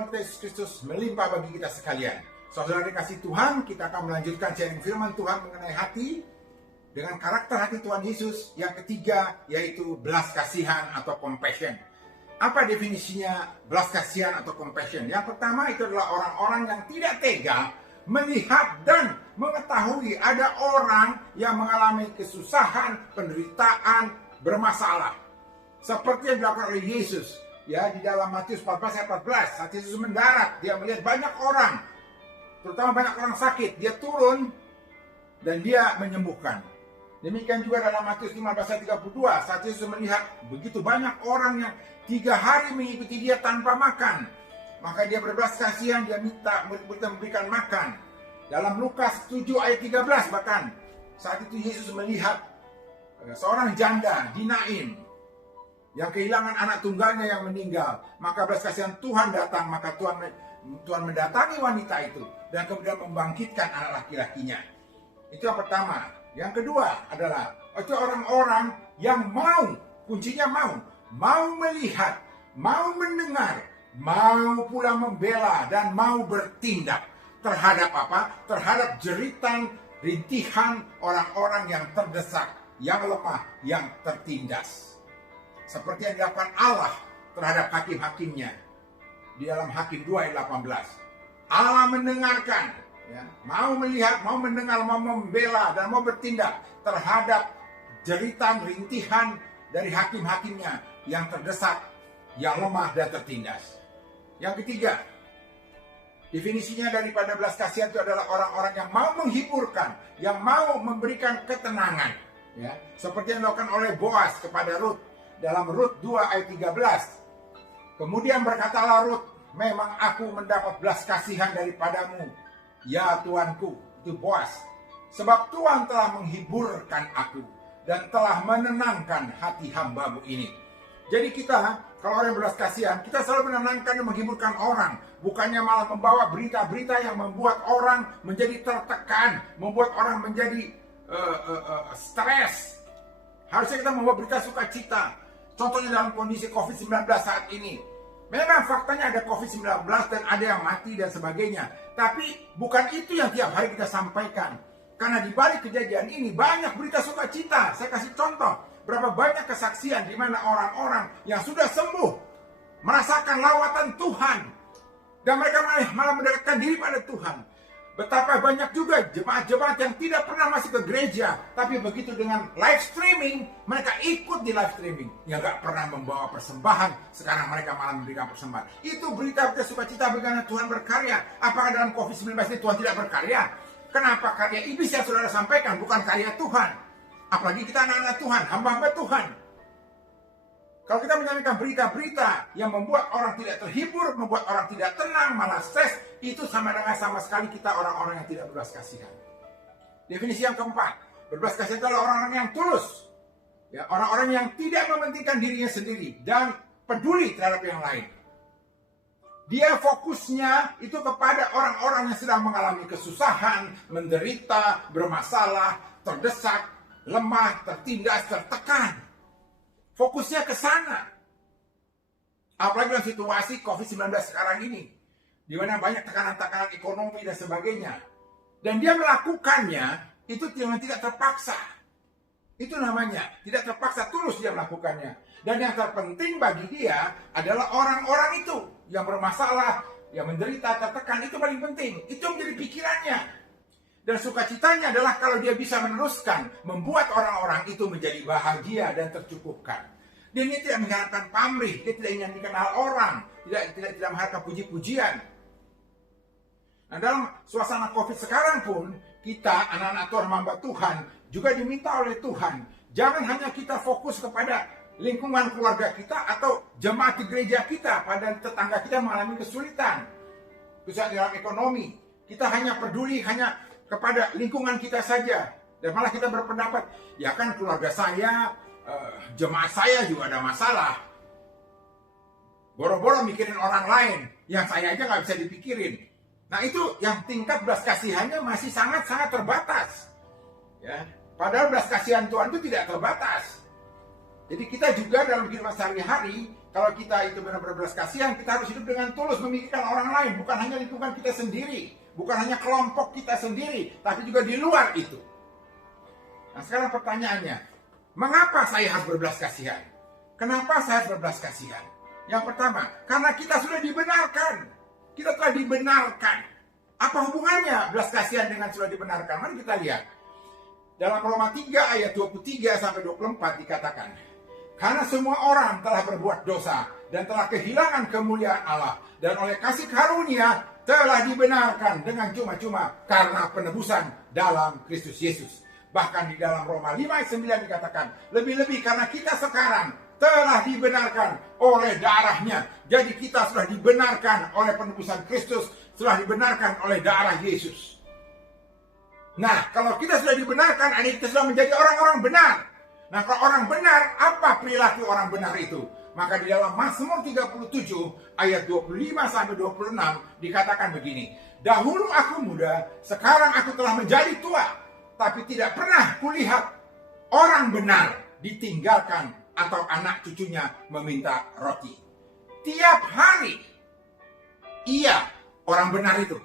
Tuhan kita Yesus Kristus melimpah bagi kita sekalian. Saudara dikasih Tuhan, kita akan melanjutkan sharing firman Tuhan mengenai hati dengan karakter hati Tuhan Yesus. Yang ketiga yaitu belas kasihan atau compassion. Apa definisinya belas kasihan atau compassion? Yang pertama itu adalah orang-orang yang tidak tega melihat dan mengetahui ada orang yang mengalami kesusahan, penderitaan, bermasalah. Seperti yang dilakukan oleh Yesus. Ya, di dalam Matius 14 ayat 14, saat Yesus mendarat, dia melihat banyak orang, terutama banyak orang sakit, dia turun dan dia menyembuhkan. Demikian juga dalam Matius 15 ayat 32, saat Yesus melihat begitu banyak orang yang 3 hari mengikuti dia tanpa makan, maka dia berbelas kasihan, dia minta murid-murid memberikan makan. Dalam Lukas 7 ayat 13 bahkan, saat itu Yesus melihat seorang janda di Naim yang kehilangan anak tunggalnya yang meninggal, maka belas kasihan Tuhan datang, maka Tuhan mendatangi wanita itu dan kemudian membangkitkan anak laki-lakinya. Itu yang pertama. Yang kedua adalah itu orang-orang yang mau, kuncinya mau melihat, mau mendengar, mau pula membela dan mau bertindak terhadap apa? Terhadap jeritan, rintihan orang-orang yang terdesak, yang lemah, yang tertindas. Seperti yang dilakukan Allah terhadap hakim-hakimnya di dalam Hakim 2 ayat 18. Allah mendengarkan, ya, mau melihat, mau mendengar, mau membela dan mau bertindak terhadap jeritan, rintihan dari hakim-hakimnya yang terdesak, yang lemah dan tertindas. Yang ketiga, definisinya daripada belas kasihan itu adalah orang-orang yang mau menghiburkan, yang mau memberikan ketenangan, ya, seperti yang dilakukan oleh Boaz kepada Rut dalam Rut 2 ayat 13. Kemudian berkatalah Rut, memang aku mendapat belas kasihan daripadamu, ya Tuanku, itu Boaz, sebab Tuhan telah menghiburkan aku dan telah menenangkan hati hambamu ini. Jadi kita, kalau orang belas kasihan, kita selalu menenangkan dan menghiburkan orang, bukannya malah membawa berita-berita yang membuat orang menjadi tertekan, membuat orang menjadi stres. Harusnya kita membawa berita sukacita. Contohnya dalam kondisi COVID-19 saat ini. Memang faktanya ada COVID-19 dan ada yang mati dan sebagainya. Tapi bukan itu yang tiap hari kita sampaikan. Karena di balik kejadian ini banyak berita sukacita. Saya kasih contoh. Berapa banyak kesaksian di mana orang-orang yang sudah sembuh merasakan lawatan Tuhan. Dan mereka malah mendekatkan diri pada Tuhan. Betapa banyak juga jemaat-jemaat yang tidak pernah masuk ke gereja, tapi begitu dengan live streaming, mereka ikut di live streaming. Yang gak pernah membawa persembahan, sekarang mereka malah memberikan persembahan. Itu berita-berita sukacita bagaimana Tuhan berkarya. Apakah dalam COVID-19 ini Tuhan tidak berkarya? Kenapa karya iblis yang saudara sampaikan bukan karya Tuhan? Apalagi kita anak-anak Tuhan, hamba-hamba Tuhan. Kalau kita menyampaikan berita-berita yang membuat orang tidak terhibur, membuat orang tidak tenang, malah stres, itu sama sekali kita orang-orang yang tidak berbelas kasihan. Definisi yang keempat, berbelas kasihan adalah orang-orang yang tulus. Ya, orang-orang yang tidak mementingkan dirinya sendiri dan peduli terhadap yang lain. Dia fokusnya itu kepada orang-orang yang sedang mengalami kesusahan, menderita, bermasalah, terdesak, lemah, tertindas, tertekan. Fokusnya ke sana. Apalagi dalam situasi COVID-19 sekarang ini, di mana banyak tekanan-tekanan ekonomi dan sebagainya. Dan dia melakukannya itu tidak terpaksa. Itu namanya, tidak terpaksa, tulus dia melakukannya. Dan yang terpenting bagi dia adalah orang-orang itu yang bermasalah, yang menderita, tertekan, itu paling penting. Itu menjadi pikirannya. Dan sukacitanya adalah kalau dia bisa meneruskan, membuat orang-orang itu menjadi bahagia dan tercukupkan. Dia tidak mengharapkan pamrih, dia tidak ingin dikenal orang, tidak mengharapkan puji-pujian. Nah, dalam suasana COVID sekarang pun, kita anak-anak Tuhan, hamba Tuhan, juga diminta oleh Tuhan, jangan hanya kita fokus kepada lingkungan keluarga kita atau jemaat di gereja kita, pada tetangga kita mengalami kesulitan, khususnya dalam ekonomi. Kita hanya peduli hanya kepada lingkungan kita saja, dan malah kita berpendapat, ya kan keluarga saya, jemaat saya juga ada masalah. Boro-boro mikirin orang lain, yang saya aja nggak bisa dipikirin. Nah itu yang tingkat belas kasihannya masih sangat-sangat terbatas. Ya, padahal belas kasihan Tuhan itu tidak terbatas. Jadi kita juga dalam kehidupan sehari-hari, Kalau kita itu benar-benar belas kasihan, kita harus hidup dengan tulus memikirkan orang lain, bukan hanya lingkungan kita sendiri, bukan hanya kelompok kita sendiri, tapi juga di luar itu. Nah, sekarang pertanyaannya, mengapa saya harus berbelas kasihan? Kenapa saya harus berbelas kasihan? Yang pertama, karena kita sudah dibenarkan. Kita telah dibenarkan. Apa hubungannya belas kasihan dengan sudah dibenarkan? Mari kita lihat. Dalam Roma 3 ayat 23 sampai 24 dikatakan, karena semua orang telah berbuat dosa dan telah kehilangan kemuliaan Allah, dan oleh kasih karunia telah dibenarkan dengan cuma-cuma karena penebusan dalam Kristus Yesus. Bahkan di dalam Roma 5 ayat 9 dikatakan, lebih-lebih karena kita sekarang telah dibenarkan oleh darahnya. Jadi kita sudah dibenarkan oleh penebusan Kristus, sudah dibenarkan oleh darah Yesus. Nah, kalau kita sudah dibenarkan, artinya kita sudah menjadi orang-orang benar. Nah, kalau orang benar, apa perilaku orang benar itu? Maka di dalam Mazmur 37 ayat 25 sampai 26 dikatakan begini, dahulu aku muda, sekarang aku telah menjadi tua, tapi tidak pernah kulihat orang benar ditinggalkan atau anak cucunya meminta roti. Tiap hari ia, orang benar itu,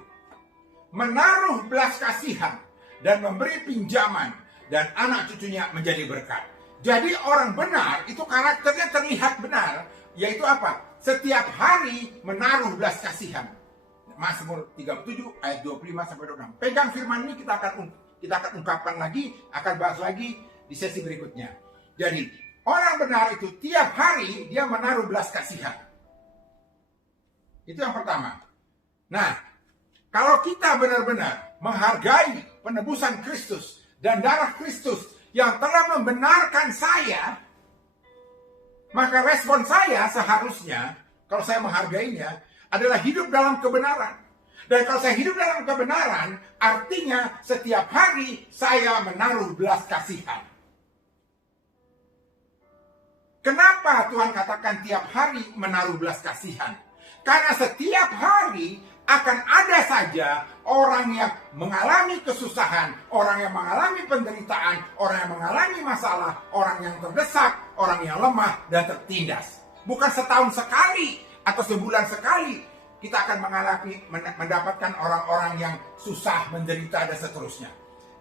menaruh belas kasihan dan memberi pinjaman, dan anak cucunya menjadi berkat. Jadi orang benar itu karakternya terlihat benar, yaitu apa? Setiap hari menaruh belas kasihan. Mazmur 37 ayat 25 sampai 26. Pegang firman ini kita akan ungkapkan lagi, akan bahas lagi di sesi berikutnya. Jadi orang benar itu tiap hari dia menaruh belas kasihan. Itu yang pertama. Nah, kalau kita benar-benar menghargai penebusan Kristus dan darah Kristus yang telah membenarkan saya, maka respon saya seharusnya, kalau saya menghargainya, adalah hidup dalam kebenaran. Dan kalau saya hidup dalam kebenaran, artinya setiap hari saya menaruh belas kasihan. Kenapa Tuhan katakan tiap hari menaruh belas kasihan? Karena setiap hari akan ada saja orang yang mengalami kesusahan, orang yang mengalami penderitaan, orang yang mengalami masalah, orang yang terdesak, orang yang lemah dan tertindas. Bukan setahun sekali atau sebulan sekali kita akan mendapatkan orang-orang yang susah, menderita dan seterusnya.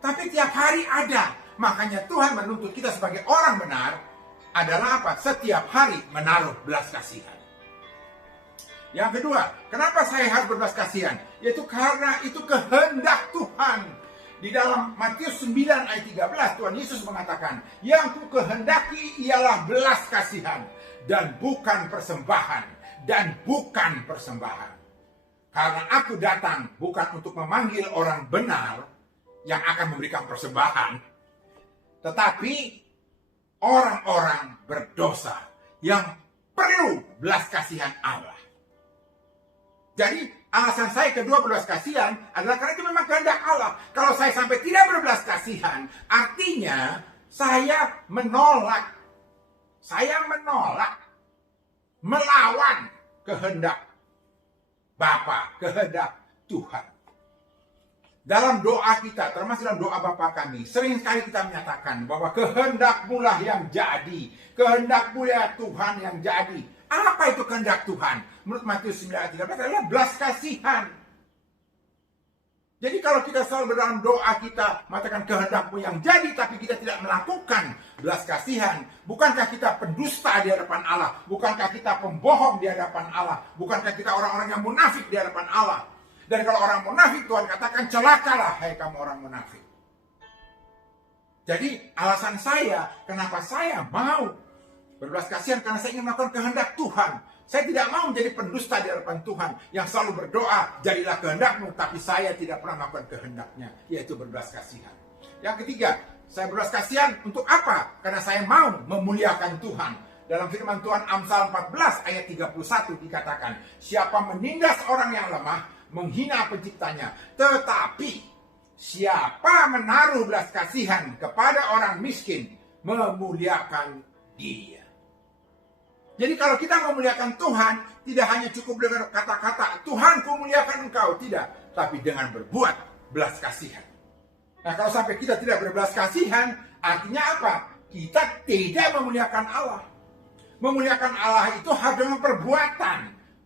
Tapi tiap hari ada. Makanya Tuhan menuntut kita sebagai orang benar adalah apa? Setiap hari menaruh belas kasihan. Yang kedua, kenapa saya harus berbelas kasihan? Yaitu karena itu kehendak Tuhan. Di dalam Matius 9 ayat 13, Tuhan Yesus mengatakan, yang ku kehendaki ialah belas kasihan dan bukan persembahan. Dan bukan persembahan. Karena aku datang bukan untuk memanggil orang benar yang akan memberikan persembahan, tetapi orang-orang berdosa yang perlu belas kasihan Allah. Jadi alasan saya kedua berbelas kasihan adalah karena itu memang kehendak Allah. Kalau saya sampai tidak berbelas kasihan, artinya saya menolak, melawan kehendak Bapa, kehendak Tuhan. Dalam doa kita, termasuk dalam doa Bapa kami, sering sekali kita menyatakan bahwa kehendak-Mu lah yang jadi, kehendak-Mu ya Tuhan yang jadi. Apa itu kehendak Tuhan? Menurut Matius 9 ayat 13 adalah belas kasihan. Jadi kalau kita selalu dalam doa kita mengatakan kehendak-Mu yang jadi, tapi kita tidak melakukan belas kasihan, bukankah kita pendusta di hadapan Allah? Bukankah kita pembohong di hadapan Allah? Bukankah kita orang-orang yang munafik di hadapan Allah? Dan kalau orang munafik, Tuhan katakan celakalah hai kamu orang munafik. Jadi alasan saya, kenapa saya mau berbelas kasihan, karena saya ingin melakukan kehendak Tuhan. Saya tidak mau menjadi pendusta di hadapan Tuhan yang selalu berdoa, jadilah kehendak-Mu, tapi saya tidak pernah melakukan kehendak-Nya, yaitu berbelas kasihan. Yang ketiga, saya berbelas kasihan untuk apa? Karena saya mau memuliakan Tuhan. Dalam firman Tuhan Amsal 14 ayat 31 dikatakan, siapa menindas orang yang lemah, menghina penciptanya, tetapi siapa menaruh belas kasihan kepada orang miskin, memuliakan dia. Jadi kalau kita memuliakan Tuhan, tidak hanya cukup dengan kata-kata, Tuhan ku muliakan engkau, tidak. Tapi dengan berbuat belas kasihan. Nah kalau sampai kita tidak berbelas kasihan, artinya apa? Kita tidak memuliakan Allah. Memuliakan Allah itu harus dengan perbuatan,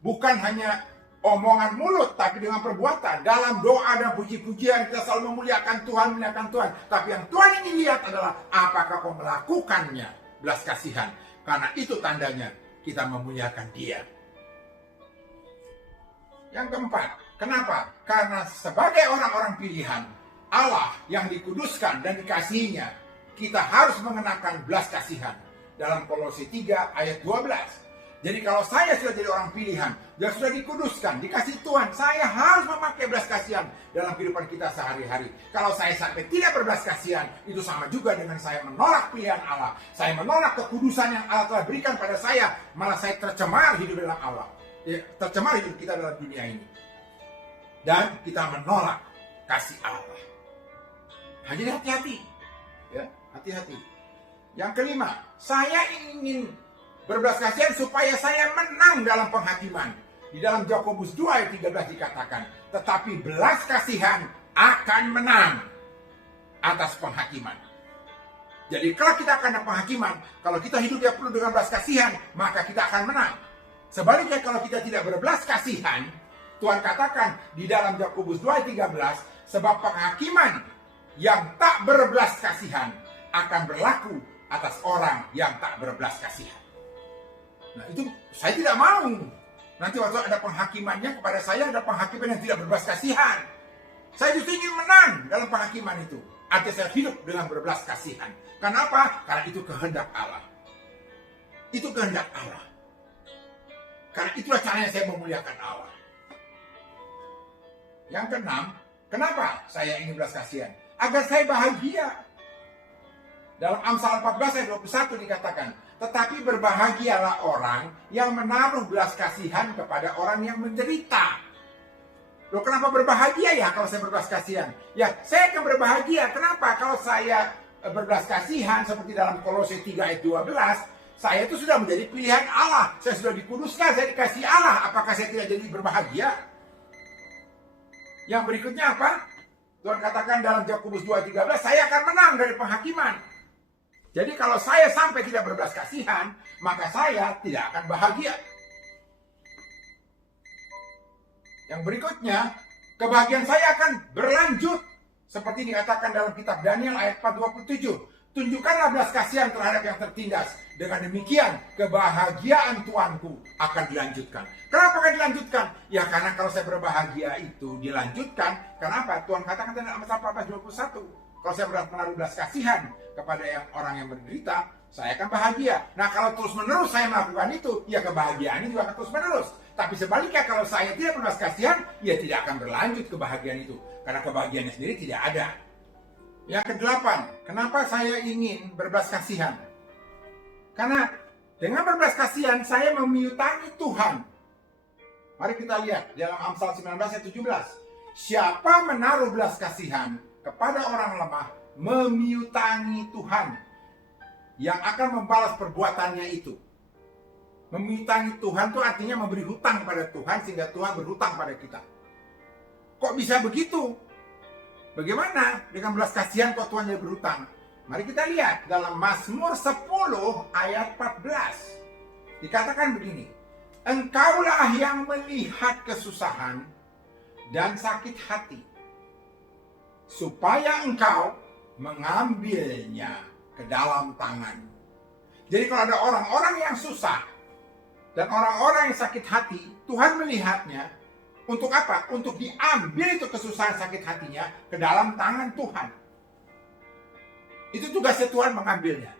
bukan hanya omongan mulut, tapi dengan perbuatan. Dalam doa dan puji-pujian kita selalu memuliakan Tuhan, memuliakan Tuhan. Tapi yang Tuhan ingin lihat adalah apakah kau melakukannya, belas kasihan. Karena itu tandanya kita memuliakan Dia. Yang keempat, kenapa? Karena sebagai orang-orang pilihan Allah yang dikuduskan dan dikasihinya, kita harus mengenakan belas kasihan. Dalam Kolose 3 ayat 12. Jadi kalau saya sudah jadi orang pilihan, dan sudah dikuduskan, dikasih Tuhan, saya harus memakai belas kasihan dalam kehidupan kita sehari-hari. Kalau saya sampai tidak berbelas kasihan, itu sama juga dengan saya menolak pilihan Allah. Saya menolak kekudusan yang Allah telah berikan pada saya, malah saya tercemar hidup dalam Allah. Ya, tercemar hidup kita dalam dunia ini. Dan kita menolak kasih Allah. Nah, jadi hati-hati. Ya, hati-hati. Yang kelima, saya ingin berbelas kasihan supaya saya menang dalam penghakiman. Di dalam Yakobus 2 ayat 13 dikatakan, tetapi belas kasihan akan menang atas penghakiman. Jadi kalau kita akan ada penghakiman, kalau kita hidupnya penuh dengan belas kasihan, maka kita akan menang. Sebaliknya kalau kita tidak berbelas kasihan, Tuhan katakan di dalam Yakobus 2 ayat 13, sebab penghakiman yang tak berbelas kasihan akan berlaku atas orang yang tak berbelas kasihan. Nah itu saya tidak mau. Nanti waktu ada penghakimannya kepada saya, ada penghakiman yang tidak berbelas kasihan. Saya justru ingin menang dalam penghakiman itu. Artinya saya hidup dengan berbelas kasihan. Kenapa? Karena itu kehendak Allah. Itu kehendak Allah. Karena itulah caranya saya memuliakan Allah. Yang keenam, kenapa saya ingin belas kasihan? Agar saya bahagia. Dalam Amsal 14 ayat 21 dikatakan, tetapi berbahagialah orang yang menaruh belas kasihan kepada orang yang menderita. Loh, kenapa berbahagia ya kalau saya berbelas kasihan? Ya, saya akan berbahagia. Kenapa? Kalau saya berbelas kasihan seperti dalam Kolose 3 ayat 12, saya itu sudah menjadi pilihan Allah. Saya sudah dikuduskan, saya dikasih Allah. Apakah saya tidak jadi berbahagia? Yang berikutnya apa? Tuhan katakan dalam Yakobus 2:13, saya akan menang dari penghakiman. Jadi kalau saya sampai tidak berbelas kasihan, maka saya tidak akan bahagia. Yang berikutnya, kebahagiaan saya akan berlanjut. Seperti dikatakan dalam kitab Daniel ayat 4:27. Tunjukkanlah belas kasihan terhadap yang tertindas. Dengan demikian, kebahagiaan Tuanku akan dilanjutkan. Kenapa akan dilanjutkan? Ya karena kalau saya berbahagia itu dilanjutkan. Kenapa? Tuhan katakan dalam Amsal 14:21. Kalau saya menaruh belas kasihan kepada orang yang menderita, saya akan bahagia. Nah kalau terus-menerus saya melakukan itu, ya kebahagiaannya juga akan terus-menerus. Tapi sebaliknya kalau saya tidak berbelas kasihan, ya tidak akan berlanjut kebahagiaan itu. Karena kebahagiaannya sendiri tidak ada. Yang kedelapan, kenapa saya ingin berbelas kasihan? Karena dengan berbelas kasihan, saya memiutangi Tuhan. Mari kita lihat dalam Amsal 19 ayat 17. Siapa menaruh belas kasihan kepada orang lemah, memiutangi Tuhan yang akan membalas perbuatannya itu. Memiutangi Tuhan itu artinya memberi hutang pada Tuhan sehingga Tuhan berhutang pada kita. Kok bisa begitu? Bagaimana dengan belas kasihan kok Tuhan jadi berhutang? Mari kita lihat dalam Mazmur 10 ayat 14. Dikatakan begini, engkaulah yang melihat kesusahan dan sakit hati, supaya engkau mengambilnya ke dalam tangan. Jadi kalau ada orang-orang yang susah dan orang-orang yang sakit hati, Tuhan melihatnya untuk apa? Untuk diambil itu kesusahan sakit hatinya ke dalam tangan Tuhan. Itu tugasnya Tuhan mengambilnya.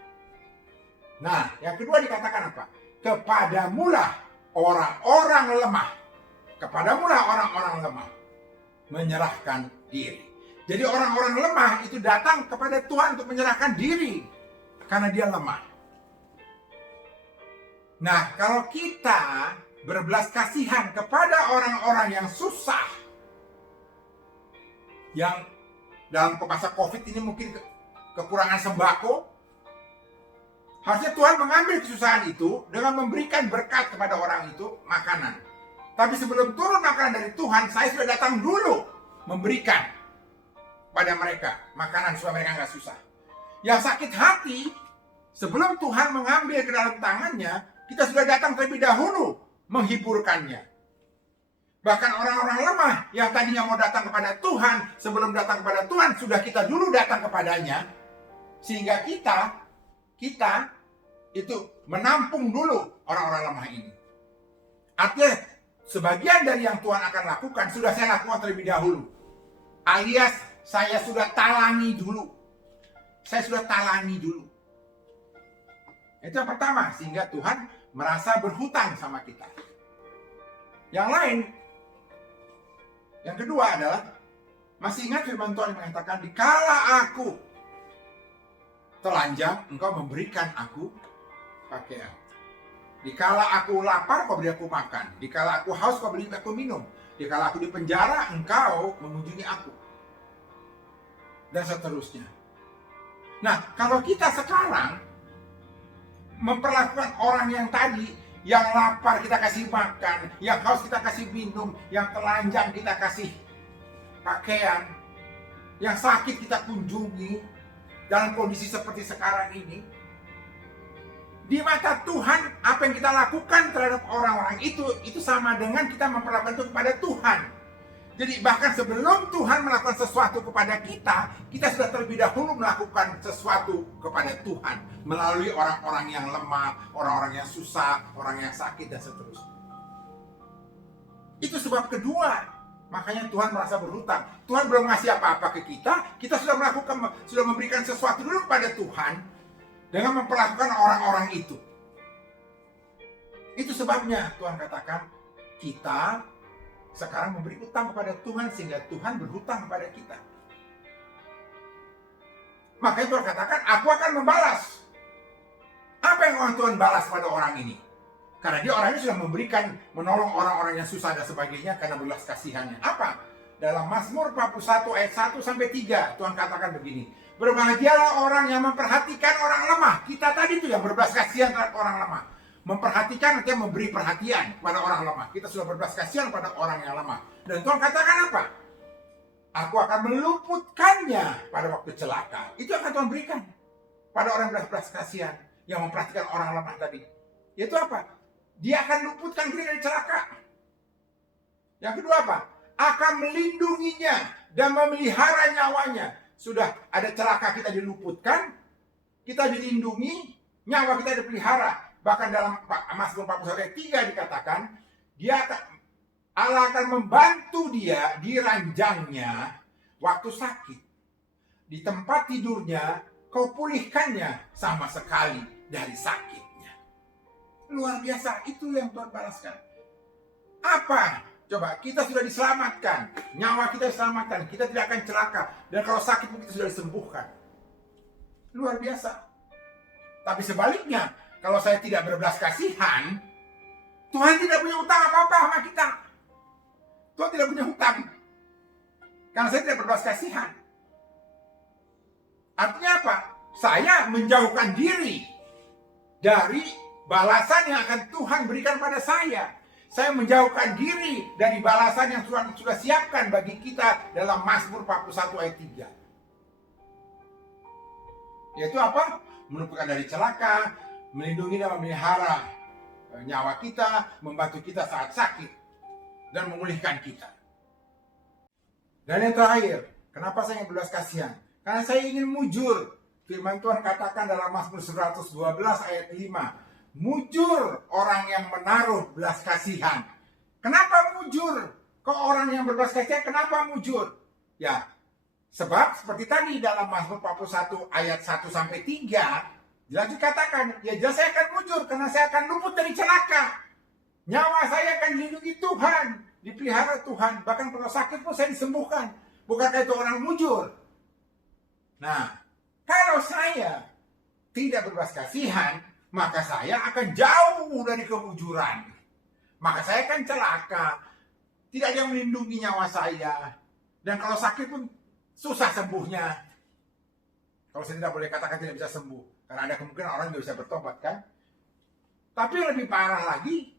Nah, yang kedua dikatakan apa? Kepadamulah orang-orang lemah. Kepadamulah orang-orang lemah menyerahkan diri. Jadi orang-orang lemah itu datang kepada Tuhan untuk menyerahkan diri karena dia lemah. Nah, kalau kita berbelas kasihan kepada orang-orang yang susah, yang dalam masa COVID ini mungkin kekurangan sembako, harusnya Tuhan mengambil kesusahan itu dengan memberikan berkat kepada orang itu makanan. Tapi sebelum turun makanan dari Tuhan, saya sudah datang dulu memberikan pada mereka makanan supaya mereka nggak susah. Yang sakit hati, sebelum Tuhan mengambil ke dalam tangannya, Kita sudah datang terlebih dahulu menghiburkannya. Bahkan orang-orang lemah yang tadinya mau datang kepada Tuhan, sebelum datang kepada Tuhan, sudah kita dulu datang kepadanya. Sehingga kita itu menampung dulu orang-orang lemah ini. Artinya, sebagian dari yang Tuhan akan lakukan, sudah saya lakukan terlebih dahulu. Alias, saya sudah talangi dulu. Saya sudah talangi dulu. Itu yang pertama, sehingga Tuhan merasa berhutang sama kita. Yang lain, yang kedua adalah, masih ingat firman Tuhan yang mengatakan, dikala aku telanjang, engkau memberikan aku pakaian. Dikala aku lapar, kau beri aku makan. Dikala aku haus, kau beri aku minum. Dikala aku di penjara, engkau mengunjungi aku. Dan seterusnya. Nah, kalau kita sekarang memperlakukan orang yang tadi, yang lapar kita kasih makan, yang haus kita kasih minum, yang telanjang kita kasih pakaian, yang sakit kita kunjungi, dalam kondisi seperti sekarang ini, di mata Tuhan, apa yang kita lakukan terhadap orang-orang itu sama dengan kita memperlakukan itu kepada Tuhan. Jadi bahkan sebelum Tuhan melakukan sesuatu kepada kita sudah terlebih dahulu melakukan sesuatu kepada Tuhan melalui orang-orang yang lemah, orang-orang yang susah, orang yang sakit, dan seterusnya. Itu sebab kedua, makanya Tuhan merasa berhutang. Tuhan belum ngasih apa-apa ke kita sudah memberikan sesuatu dulu kepada Tuhan dengan memperlakukan orang-orang itu. Itu sebabnya Tuhan katakan, kita sekarang memberi utang kepada Tuhan sehingga Tuhan berhutang kepada kita. Makanya Tuhan katakan, aku akan membalas. Apa yang Tuhan balas pada orang ini? Karena dia orangnya sudah menolong orang-orang yang susah dan sebagainya karena belas kasihannya. Apa? Dalam Mazmur 41 ayat 1 sampai 3 Tuhan katakan begini, berbahagialah orang yang memperhatikan orang lemah. Kita tadi itu yang berbelas kasihan terhadap orang lemah. Memperhatikan artinya memberi perhatian pada orang lemah. Kita sudah berbelas kasihan pada orang yang lemah. Dan Tuhan katakan apa? Aku akan meluputkannya pada waktu celaka. Itu akan Tuhan berikan pada orang yang berbelas kasihan yang memperhatikan orang lemah tadi. Itu apa? Dia akan luputkan diri dari celaka. Yang kedua apa? Akan melindunginya dan memelihara nyawanya. Sudah ada celaka, kita diluputkan, kita dilindungi, nyawa kita dipelihara. Bahkan dalam Mazmur 41 ayat 3 dikatakan, Allah akan membantu dia di ranjangnya waktu sakit. Di tempat tidurnya, kau pulihkannya sama sekali dari sakitnya. Luar biasa, itu yang Tuhan balaskan. Apa? Coba, kita sudah diselamatkan, nyawa kita diselamatkan, kita tidak akan celaka, dan kalau sakit kita sudah disembuhkan. Luar biasa. Tapi sebaliknya, kalau saya tidak berbelas kasihan, Tuhan tidak punya utang apa-apa sama kita. Tuhan tidak punya hutang, karena saya tidak berbelas kasihan. Artinya apa? Saya menjauhkan diri dari balasan yang akan Tuhan berikan pada saya. Saya menjauhkan diri dari balasan yang Tuhan sudah siapkan bagi kita dalam Mazmur 41 ayat 3. Yaitu apa? Meluputkan dari celaka, melindungi dan memelihara nyawa kita, membantu kita saat sakit, dan memulihkan kita. Dan yang terakhir, kenapa saya berbelas kasihan? Karena saya ingin mujur. Firman Tuhan katakan dalam Mazmur 112 ayat 5. Mujur orang yang menaruh belas kasihan. Kenapa mujur? Kok orang yang berbelas kasihan kenapa mujur? Ya, sebab seperti tadi dalam Mazmur 41 ayat 1 sampai 3, jelas dikatakan, ya jelas saya akan mujur karena saya akan luput dari celaka. Nyawa saya akan dilindungi Tuhan, dipelihara Tuhan. Bahkan kalau sakit pun saya disembuhkan. Bukankah itu orang mujur? Nah, kalau saya tidak berbelas kasihan, maka saya akan jauh dari kemujuran. Maka saya akan celaka. Tidak ada yang melindungi nyawa saya. Dan kalau sakit pun susah sembuhnya. Kalau saya tidak boleh katakan tidak bisa sembuh. Karena ada kemungkinan orang tidak bisa bertobat kan. Tapi yang lebih parah lagi,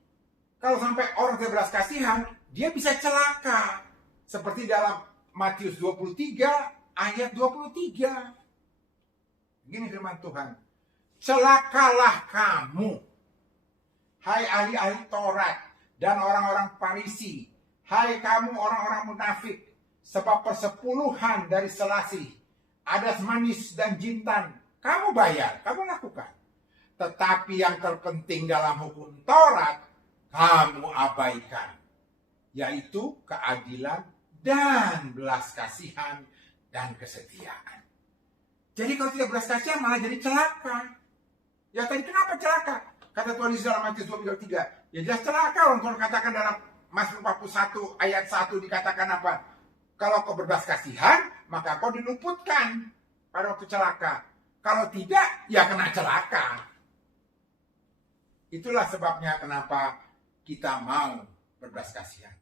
kalau sampai orang tidak berbelas kasihan, dia bisa celaka. Seperti dalam Matius 23 ayat 23. Gini firman Tuhan. Celakalah kamu hai ahli-ahli Taurat dan orang-orang Farisi, hai kamu orang-orang munafik, sebab persepuluhan dari selasih, adas manis dan jintan, kamu bayar, kamu lakukan. Tetapi yang terpenting dalam hukum Taurat, kamu abaikan, yaitu keadilan dan belas kasihan dan kesetiaan. Jadi kalau tidak belas kasihan malah jadi celaka. Ya tadi kenapa celaka? Kata Tuhan Yesus dalam Matius 23. Ya jelas celaka. Orang Tuhan katakan dalam Mazmur 41 ayat 1 dikatakan apa? Kalau kau berbelas kasihan, maka kau diluputkan pada waktu celaka. Kalau tidak, ya kena celaka. Itulah sebabnya kenapa kita mau berbelas kasihan.